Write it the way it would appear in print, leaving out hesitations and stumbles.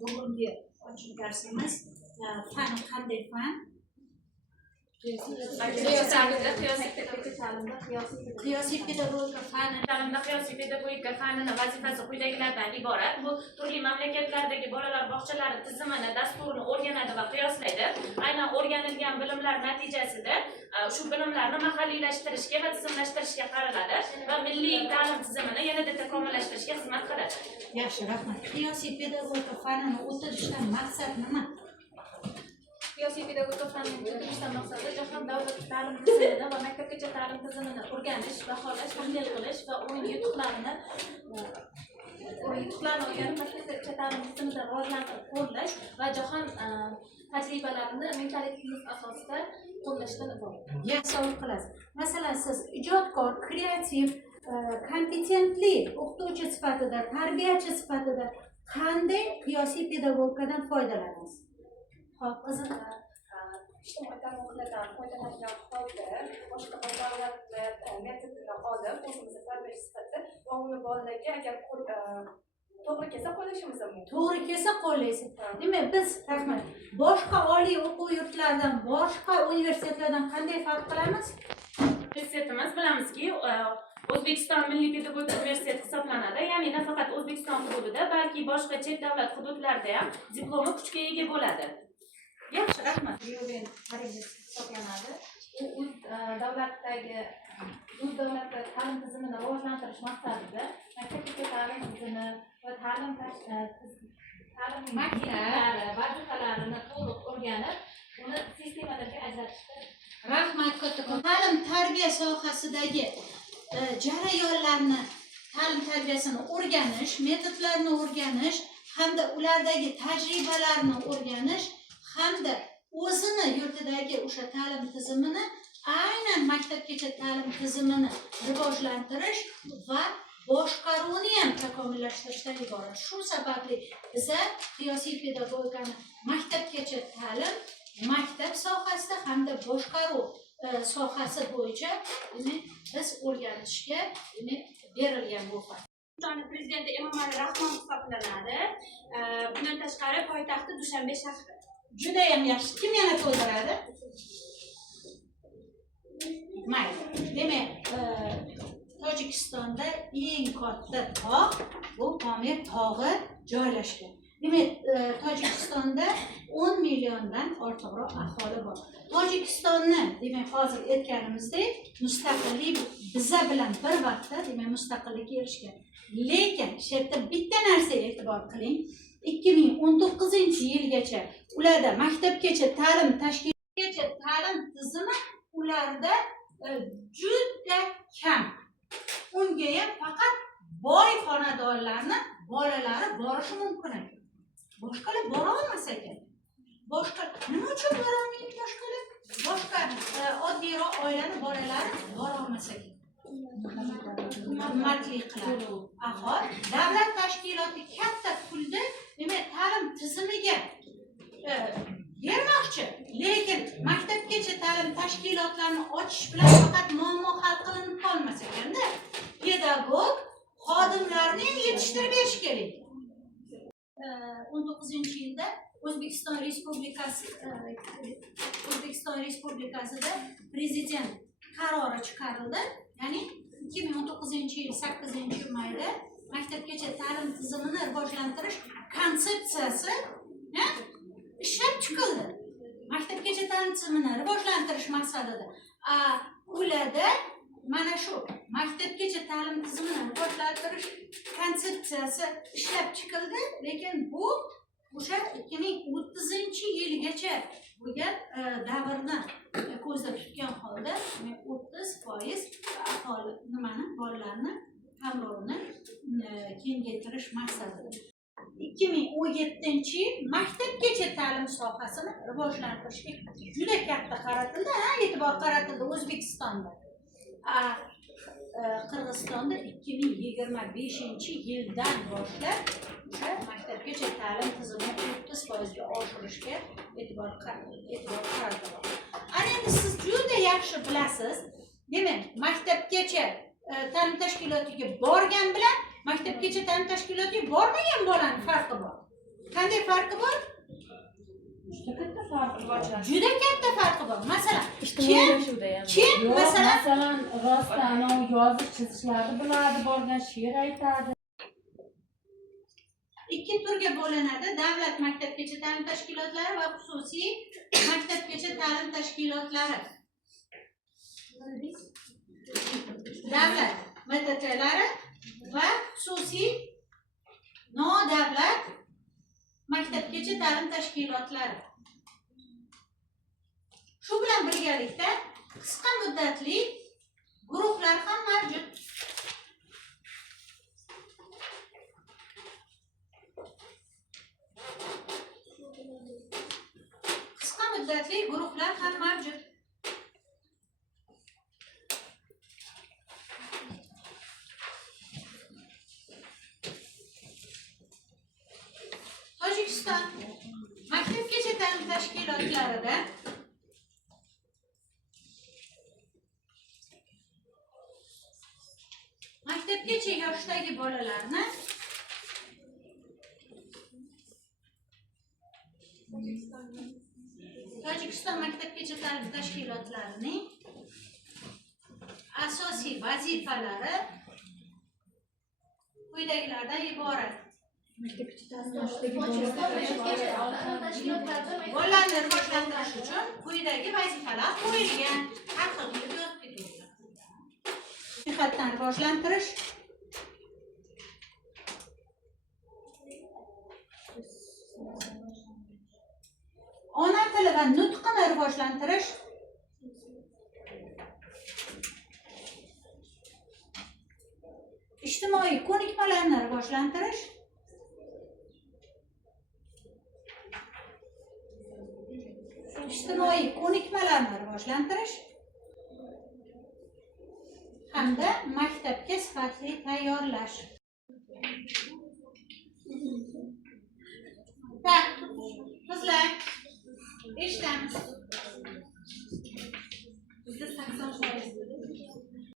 bugungi ochiq darsimiz fan qanday fan? Qiyosiy pedagogika fani. Ta'limda qiyosiy pedagogika fanini vazifasi quyidagilardan iborat. Bu turli mamlakatlardagi bolalar bog'chalari tizimini, dasturini o'rganadi va qiyoslaydi. Aynan o'rganilgan bilimlar natijasida shu bilimlarni mahalliylashtirishga va tizimlashtirishga qaraladi va milliy ta'lim tizimini yanada takomillashtirishga xizmat qiladi. Yaxshi, rahmat. Qiyosiy pedagogika fanini o'qitishdan maqsad nima? Qiyosiy pedagogika fanini o'qitishdan maqsadi jahon davlat ta'lim tizimini va maktabgacha ta'lim tizimini o'rganish, baholash, tahlil qilish va uning yutuqlarini o'rganib maktabgacha ta'lim tizimida rivojlantirib qo'llash va jahon tajribalarini mentalitetimiz asosida qo'llashdan iborat. Yaxshi savol qilasiz. Masalan, siz ijodkor, kreativ, kompetentli o'qituvchi sifatida, tarbiyachi sifatida qanday qiyosiy pedagogikadan foydalanasiz? Hop, qiziq. İjtimoiy tarmoqlardan foydalangan holda boshqa bir davlat metodini olib o'zimizni tarbiyachi sifatida va uni bolalarga agar to'g'ri kelsa qo'llashimiz mumkin. To'g'ri kelsa qo'llaysiz. Demak, biz rahmat. Boshqa oliy o'quv yurtlaridan, boshqa universitetlardan qanday farq qilamiz? Universitetimiz bilamizki, O'zbekiston Milliy pedagogika universiteti hisoblanadi. Ya'ni nafaqat O'zbekiston hududida, balki boshqa chet davlat hududlarida ham diplomi kuchga ega bo'ladi. Yaxshi, rahmat. Hisoblanadi. U davlatdagi ta'lim tizimini rivojlantirish maqsadida maktabgacha ta'lim tizimi va ta'lim maktablari vazifalarini to'liq o'rganib, uni sistemalarga ajratishda. Rahmat kattakon. Ta'lim tarbiya sohasidagi jarayonlarni, ta'lim tarbiyasini o'rganish, metodlarni o'rganish hamda ulardagi tajribalarni o'rganish hamda o'zini yurtidagi o'sha ta'lim tizimini aynan maktabgacha ta'lim tizimini rivojlantirish va boshqaruvni ham takomillashtirishdan iborat. Shu sababli biza qiyosiy pedagogikani maktabgacha ta'lim, maktab sohasida hamda boshqaruv sohasi bo'yicha biz o'rganishga berilgan bu fan. O'zbekiston prezidenti Emomali Rahmon hisoblanadi. Bundan tashqari poytaxti Dushanbe shahri. Juda ham yaxshi. Kim yana to'ldiradi? Mayli. Demak, Tojikistonda eng katta tog' bu Pamir tog'i joylashgan. Demak, Tojikistonda 10 milliondan ortiqroq aholi bor. Tojikistonni, demak, hozir aytganimizdek, mustaqillik biza bilan bir vaqtda, demak, mustaqillikka erishgan. Lekin shu yerda bitta narsaga e'tibor qiling. 2019-yilgacha ularda maktabgacha ta'lim tizimi ularda juda kam. Unga ham faqat boy xonadonlarning bolalari borishi mumkin ekan. Boshqalar bora olmas ekan. Boshqa nima uchun bora olmaydi boshqalar? Boshqa oddiyroq oilaning bolalari bora olmas ekan. Hurmatli qiladi. Aholi davlat tashkiloti katta pulni demak ta'lim tizimiga bermoqchi, lekin maktabgacha ta'lim tashkilotlarini ochish bilan faqat muammo hal qilinib qolmas ekanda, pedagog xodimlarni ham yetishtirib berish kerak. 19-yilda O'zbekiston Respublikasida prezident qarori chiqarildi. Ya'ni 2019-yil 8-mayda maktabgacha ta'lim tizimini rivojlantirish konsepsiyasi ishlab chiqildi. Maktabgacha ta'lim tizimini rivojlantirish maqsadida ularda mana shu maktabgacha ta'lim tizimini rivojlantirish konsepsiyasi ishlab chiqildi, lekin bu o'sha 2030-yilgacha bo'lgan davrni ko'zda tutgan holda 30% aholi bolalarni qamrovini kengaytirish maqsadida 2017-yil maktabgacha ta'lim sohasini rivojlantirishga juda katta qaratildi, e'tibor qaratildi O'zbekistonda. Qirg'izistonda 2025-yildan boshlab o'sha maktabgacha ta'lim tizimini 30% ga oshirishga e'tibor qaratildi. Ana endi siz juda yaxshi bilasiz, demak, maktabgacha ta'lim tashkilotiga borgan bilan maktabgacha ta'lim tashkilotiga bormagan bolaning farqi bor. Qanday farqi bor? Juda katta farqi bor. Masalan, kim masalan rostdan anavi yozish chizishlarni biladi, borgan she'r aytadi. ikki turga bo'linadi. Davlat maktabgacha ta'lim tashkilotlari va xususiy maktabgacha ta'lim tashkilotlari. Davlat MTTlari va xususiy nodavlat maktabgacha ta'lim tashkilotlari. Shu bilan birgalikda qisqa muddatli guruhlar ham mavjud. Qisqa muddatli guruhlar ham mavjud. Tojikiston maktabgacha ta'lim tashkilotlarida maktabgacha yoshdagi bolalarni Tojikiston maktabgacha ta'lim tashkilotlarining asosiy vazifalari quyidagilardan iborat. Bolalarni rivojlantirish uchun quyidagi vazifalar qo'yilgan. Har xil qilib yozib ketuvchilar. Jihatdan rivojlantirish, ona tili va nutqini rivojlantirish, ijtimoiy ko'nikmalarni rivojlantirish, hamda maktabga sifatli tayyorlash.